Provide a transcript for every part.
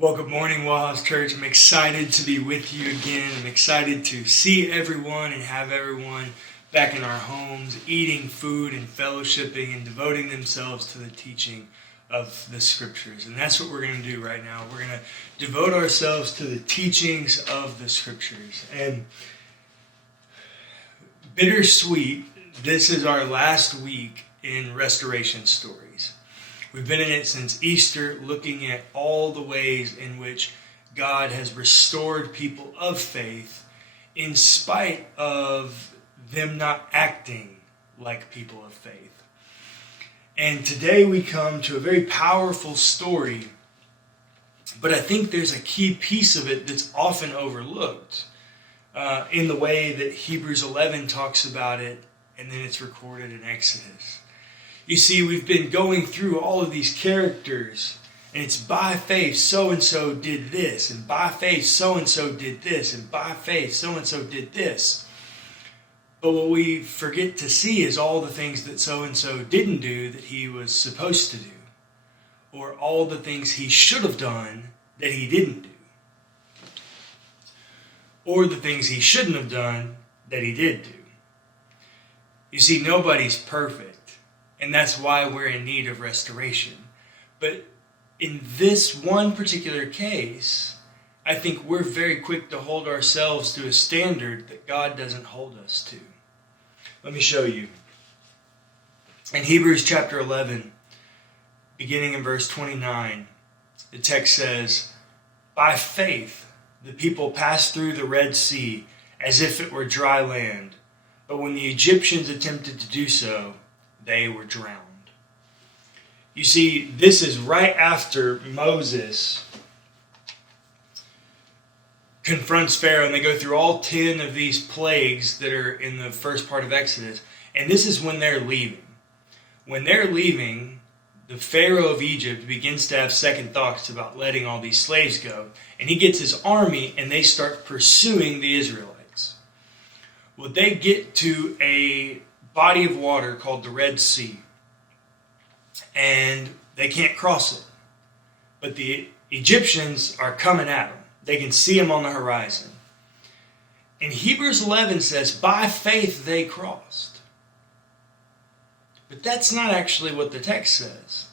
Well, good morning, WellHouse Church. I'm excited to be with you again. I'm excited to see everyone and have everyone back in our homes, eating food and fellowshipping and devoting themselves to the teaching of the Scriptures. And that's what we're going to do right now. We're going to devote ourselves to the teachings of the Scriptures. And bittersweet, this is our last week in Restoration Stories. We've been in it since Easter, looking at all the ways in which God has restored people of faith in spite of them not acting like people of faith. And today we come to a very powerful story, but I think there's a key piece of it that's often overlooked in the way that Hebrews 11 talks about it, and then it's recorded in Exodus. You see, we've been going through all of these characters, and it's by faith so-and-so did this, and by faith so-and-so did this, and by faith so-and-so did this. But what we forget to see is all the things that so-and-so didn't do that he was supposed to do, or all the things he should have done that he didn't do, or the things he shouldn't have done that he did do. You see, nobody's perfect. And that's why we're in need of restoration. But in this one particular case, I think we're very quick to hold ourselves to a standard that God doesn't hold us to. Let me show you. In Hebrews chapter 11, beginning in verse 29, the text says, "By faith the people passed through the Red Sea as if it were dry land. But when the Egyptians attempted to do so, they were drowned." You see, this is right after Moses confronts Pharaoh, and they go through all 10 of these plagues that are in the first part of Exodus. And this is when they're leaving. When they're leaving, the Pharaoh of Egypt begins to have second thoughts about letting all these slaves go. And he gets his army, and they start pursuing the Israelites. Well, they get to a body of water called the Red Sea, and they can't cross it, but the Egyptians are coming at them. They can see them on the horizon, and Hebrews 11 says by faith they crossed. But that's not actually what the text says.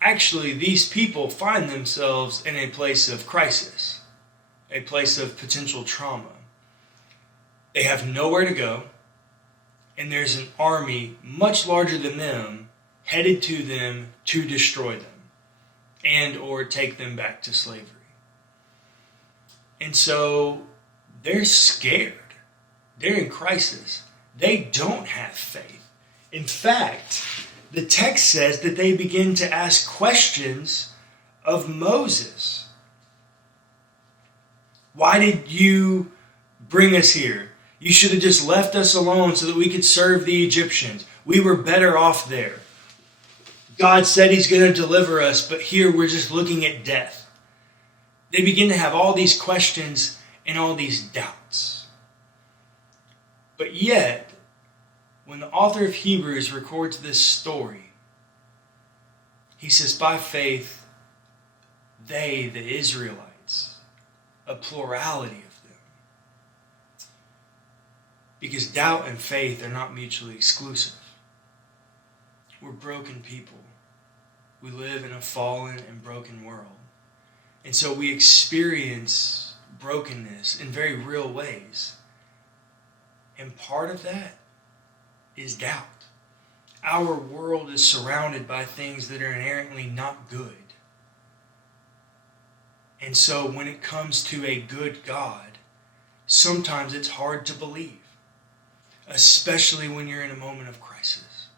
Actually, these people find themselves in a place of crisis, a place of potential trauma. They have nowhere to go, and there's an army much larger than them headed to them to destroy them and or take them back to slavery. And so they're scared. They're in crisis. They don't have faith. In fact, the text says that they begin to ask questions of Moses. Why did you bring us here? You should have just left us alone so that we could serve the Egyptians. We were better off there. God said he's going to deliver us, but here we're just looking at death. They begin to have all these questions and all these doubts. But yet, when the author of Hebrews records this story, he says, by faith, they, the Israelites, a plurality of them. Because doubt and faith are not mutually exclusive. We're broken people. We live in a fallen and broken world. And so we experience brokenness in very real ways. And part of that is doubt. Our world is surrounded by things that are inherently not good. And so when it comes to a good God, sometimes it's hard to believe. Especially when you're in a moment of crisis.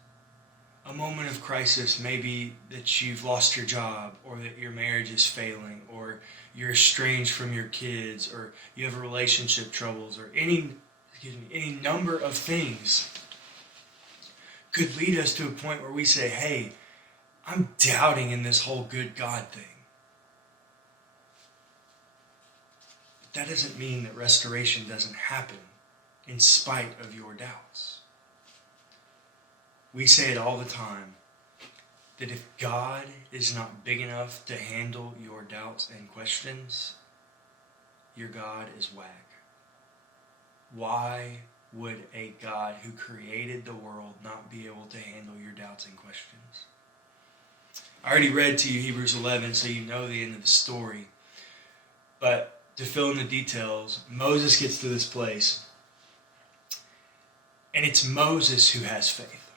A moment of crisis may be that you've lost your job, or that your marriage is failing, or you're estranged from your kids, or you have relationship troubles, or any number of things could lead us to a point where we say, hey, I'm doubting in this whole good God thing. But that doesn't mean that restoration doesn't happen in spite of your doubts. We say it all the time. that if God is not big enough to handle your doubts and questions, your God is whack. Why would a God who created the world not be able to handle your doubts and questions? I already read to you Hebrews 11, so you know the end of the story. But to fill in the details, Moses gets to this place, and it's Moses who has faith.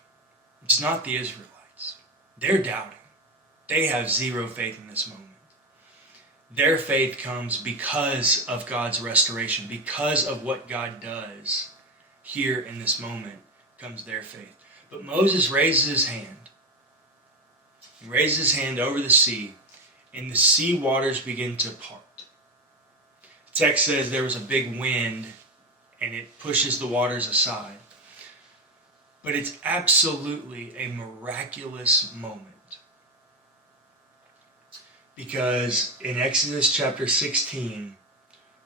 It's not the Israelites. They're doubting. They have zero faith in this moment. Their faith comes because of God's restoration, because of what God does here in this moment comes their faith. But Moses raises his hand. He raises his hand over the sea, and the sea waters begin to part. The text says there was a big wind, and it pushes the waters aside. But it's absolutely a miraculous moment. Because in Exodus chapter 16,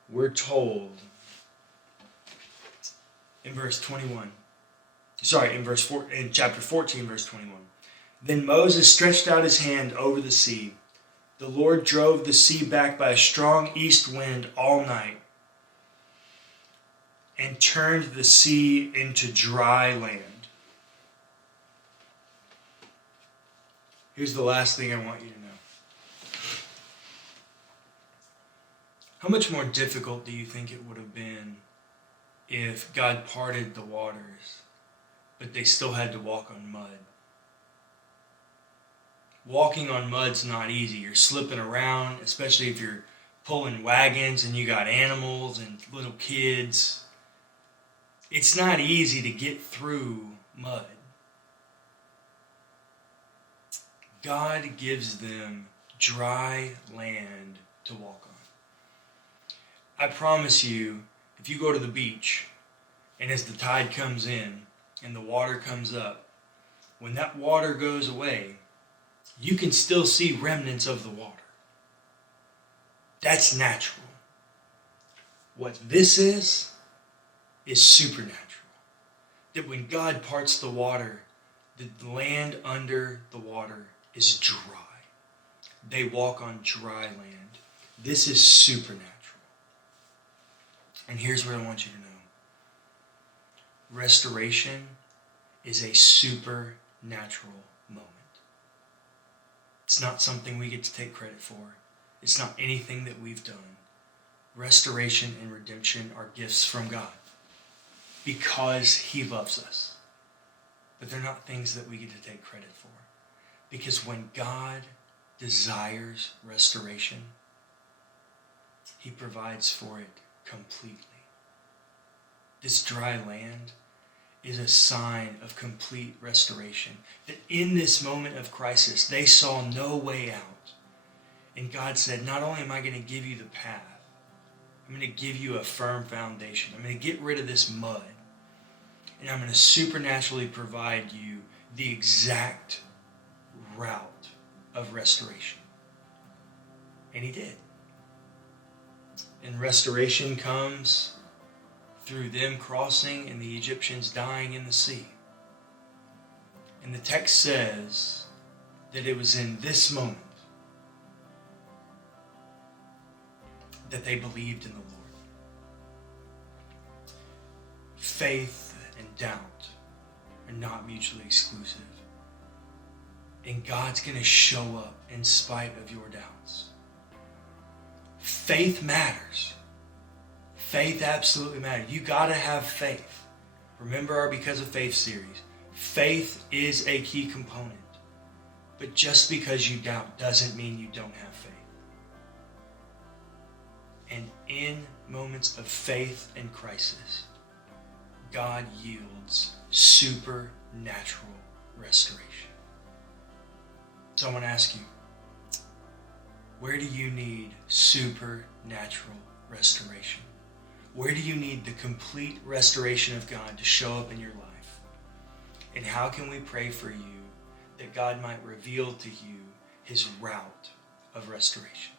we're told in chapter 14, verse 21. Then Moses stretched out his hand over the sea. The Lord drove the sea back by a strong east wind all night and turned the sea into dry land. Here's the last thing I want you to know. How much more difficult do you think it would have been if God parted the waters, but they still had to walk on mud? Walking on mud's not easy. You're slipping around, especially if you're pulling wagons and you got animals and little kids. It's not easy to get through mud. God gives them dry land to walk on. I promise you, if you go to the beach and as the tide comes in and the water comes up, when that water goes away, you can still see remnants of the water. That's natural. What this is supernatural. That when God parts the water, the land under the water is dry. They walk on dry land. This is supernatural. And here's what I want you to know. Restoration is a supernatural moment. It's not something we get to take credit for. It's not anything that we've done. Restoration and redemption are gifts from God because He loves us. But they're not things that we get to take credit for. Because when God desires restoration, He provides for it completely. This dry land is a sign of complete restoration. That in this moment of crisis, they saw no way out. And God said, not only am I going to give you the path, I'm going to give you a firm foundation. I'm going to get rid of this mud. And I'm going to supernaturally provide you the exact route of restoration. And He did. And restoration comes through them crossing and the Egyptians dying in the sea. And the text says that it was in this moment that they believed in the Lord. Faith and doubt are not mutually exclusive. And God's going to show up in spite of your doubts. Faith matters. Faith absolutely matters. You got to have faith. Remember our Because of Faith series. Faith is a key component. But just because you doubt doesn't mean you don't have faith. And in moments of faith and crisis, God yields supernatural restoration. So I want to ask you, where do you need supernatural restoration? Where do you need the complete restoration of God to show up in your life? And how can we pray for you that God might reveal to you His route of restoration?